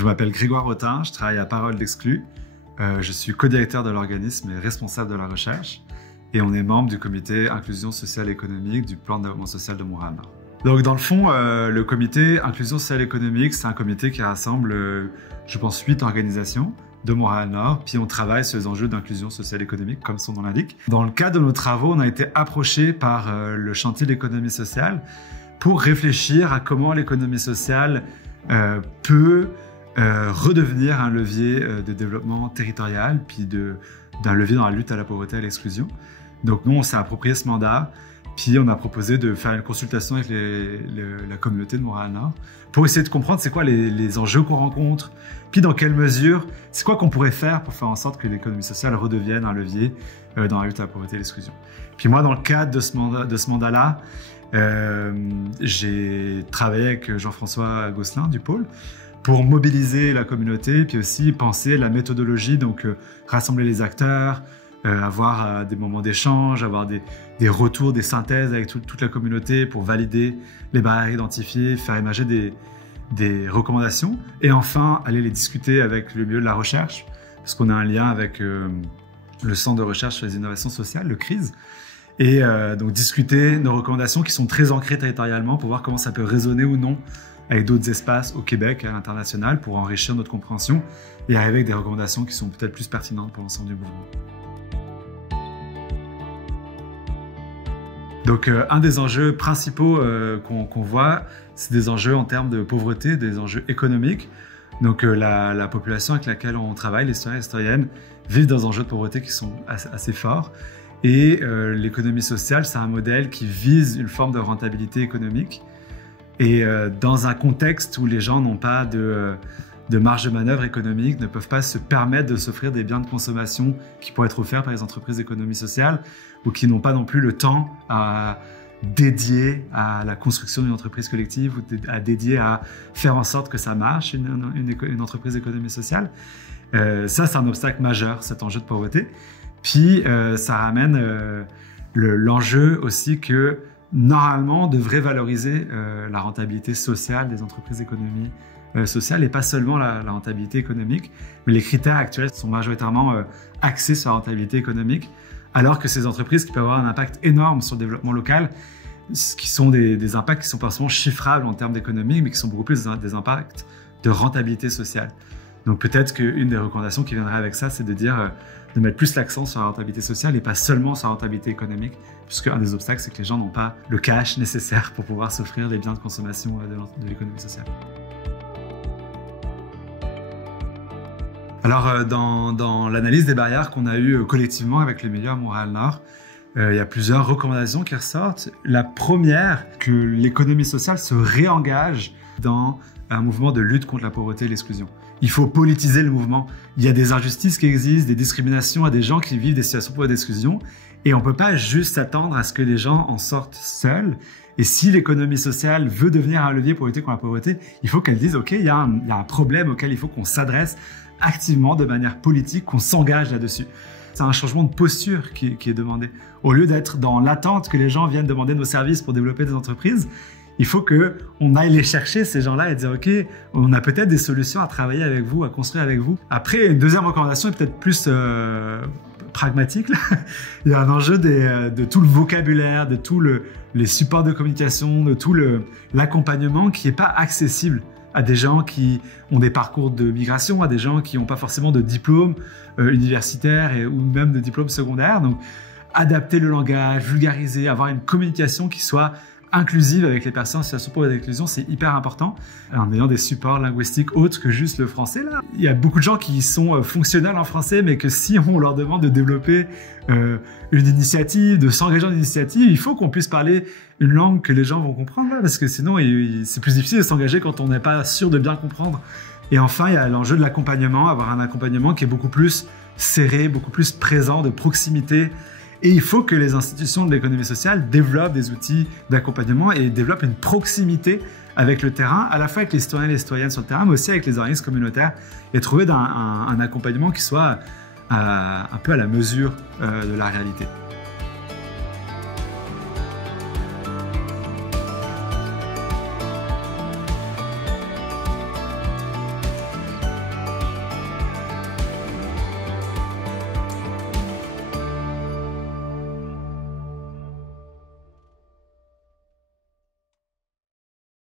Je m'appelle Grégoire Autain, je travaille à Parole d'Exclus. Je suis co-directeur de l'organisme et responsable de la recherche. Et on est membre du comité Inclusion sociale et économique du plan de développement social de Montréal-Nord. Donc dans le fond, le comité Inclusion sociale et économique, c'est un comité qui rassemble, je pense, 8 organisations de Montréal-Nord, puis on travaille sur les enjeux d'inclusion sociale et économique, comme son nom l'indique. Dans le cadre de nos travaux, on a été approché par le chantier de l'économie sociale pour réfléchir à comment l'économie sociale peut redevenir un levier de développement territorial, puis d'un levier dans la lutte à la pauvreté et à l'exclusion. Donc nous, on s'est approprié ce mandat, puis on a proposé de faire une consultation avec la communauté de Montréal-Nord pour essayer de comprendre c'est quoi les enjeux qu'on rencontre, puis dans quelle mesure, c'est quoi qu'on pourrait faire pour faire en sorte que l'économie sociale redevienne un levier dans la lutte à la pauvreté et l'exclusion. Puis moi, dans le cadre de ce mandat-là, j'ai travaillé avec Jean-François Gosselin du pôle pour mobiliser la communauté, puis aussi penser la méthodologie, donc rassembler les acteurs, avoir des moments d'échange, avoir des retours, des synthèses avec toute la communauté pour valider les barrières identifiées, faire émerger des recommandations, et enfin aller les discuter avec le milieu de la recherche, parce qu'on a un lien avec le Centre de recherche sur les innovations sociales, le CRIS, et donc discuter nos recommandations qui sont très ancrées territorialement pour voir comment ça peut résonner ou non avec d'autres espaces au Québec et à l'international pour enrichir notre compréhension et arriver avec des recommandations qui sont peut-être plus pertinentes pour l'ensemble du mouvement. Donc un des enjeux principaux qu'on voit, c'est des enjeux en termes de pauvreté, des enjeux économiques. Donc la population avec laquelle on travaille, les citoyens et les citoyennes, vivent dans des enjeux de pauvreté qui sont assez forts. Et l'économie sociale, c'est un modèle qui vise une forme de rentabilité économique. Et dans un contexte où les gens n'ont pas de marge de manœuvre économique, ne peuvent pas se permettre de s'offrir des biens de consommation qui pourraient être offerts par les entreprises d'économie sociale, ou qui n'ont pas non plus le temps à dédier à la construction d'une entreprise collective ou à dédier à faire en sorte que ça marche, une entreprise d'économie sociale. Ça, c'est un obstacle majeur, cet enjeu de pauvreté. Puis, ça ramène l'enjeu aussi que, normalement, on devrait valoriser la rentabilité sociale des entreprises d'économie sociale et pas seulement la rentabilité économique. Mais les critères actuels sont majoritairement axés sur la rentabilité économique, alors que ces entreprises qui peuvent avoir un impact énorme sur le développement local, qui sont des impacts qui sont pas forcément chiffrables en termes d'économie, mais qui sont beaucoup plus des impacts de rentabilité sociale. Donc peut-être qu'une des recommandations qui viendrait avec ça, c'est de mettre plus l'accent sur la rentabilité sociale et pas seulement sur la rentabilité économique, puisque un des obstacles, c'est que les gens n'ont pas le cash nécessaire pour pouvoir s'offrir les biens de consommation de l'économie sociale. Alors, dans l'analyse des barrières qu'on a eues collectivement avec le milieu à Montréal-Nord, il y a plusieurs recommandations qui ressortent. La première, que l'économie sociale se réengage dans un mouvement de lutte contre la pauvreté et l'exclusion. Il faut politiser le mouvement. Il y a des injustices qui existent, des discriminations à des gens qui vivent des situations de pauvreté et d'exclusion, et on ne peut pas juste s'attendre à ce que les gens en sortent seuls. Et si l'économie sociale veut devenir un levier pour lutter contre la pauvreté, il faut qu'elle dise « Ok, il y a un problème auquel il faut qu'on s'adresse activement, de manière politique, qu'on s'engage là-dessus ». C'est un changement de posture qui est demandé. Au lieu d'être dans l'attente que les gens viennent demander nos services pour développer des entreprises, il faut qu'on aille les chercher, ces gens-là, et dire « Ok, on a peut-être des solutions à travailler avec vous, à construire avec vous ». Après, une deuxième recommandation est peut-être plus pragmatique. Là. Il y a un enjeu de tout le vocabulaire, de tous les supports de communication, de tout l'accompagnement qui n'est pas accessible à des gens qui ont des parcours de migration, à des gens qui n'ont pas forcément de diplôme universitaire ou même de diplôme secondaire. Donc, adapter le langage, vulgariser, avoir une communication qui soit inclusive avec les personnes en situation de pauvreté et d'inclusion, c'est hyper important. En ayant des supports linguistiques autres que juste le français, là. Il y a beaucoup de gens qui sont fonctionnels en français, mais que si on leur demande de développer une initiative, de s'engager en initiative, il faut qu'on puisse parler une langue que les gens vont comprendre, là, parce que sinon, c'est plus difficile de s'engager quand on n'est pas sûr de bien comprendre. Et enfin, il y a l'enjeu de l'accompagnement, avoir un accompagnement qui est beaucoup plus serré, beaucoup plus présent, de proximité. Et il faut que les institutions de l'économie sociale développent des outils d'accompagnement et développent une proximité avec le terrain, à la fois avec les citoyens et les citoyennes sur le terrain, mais aussi avec les organismes communautaires, et trouver un accompagnement qui soit un peu à la mesure de la réalité.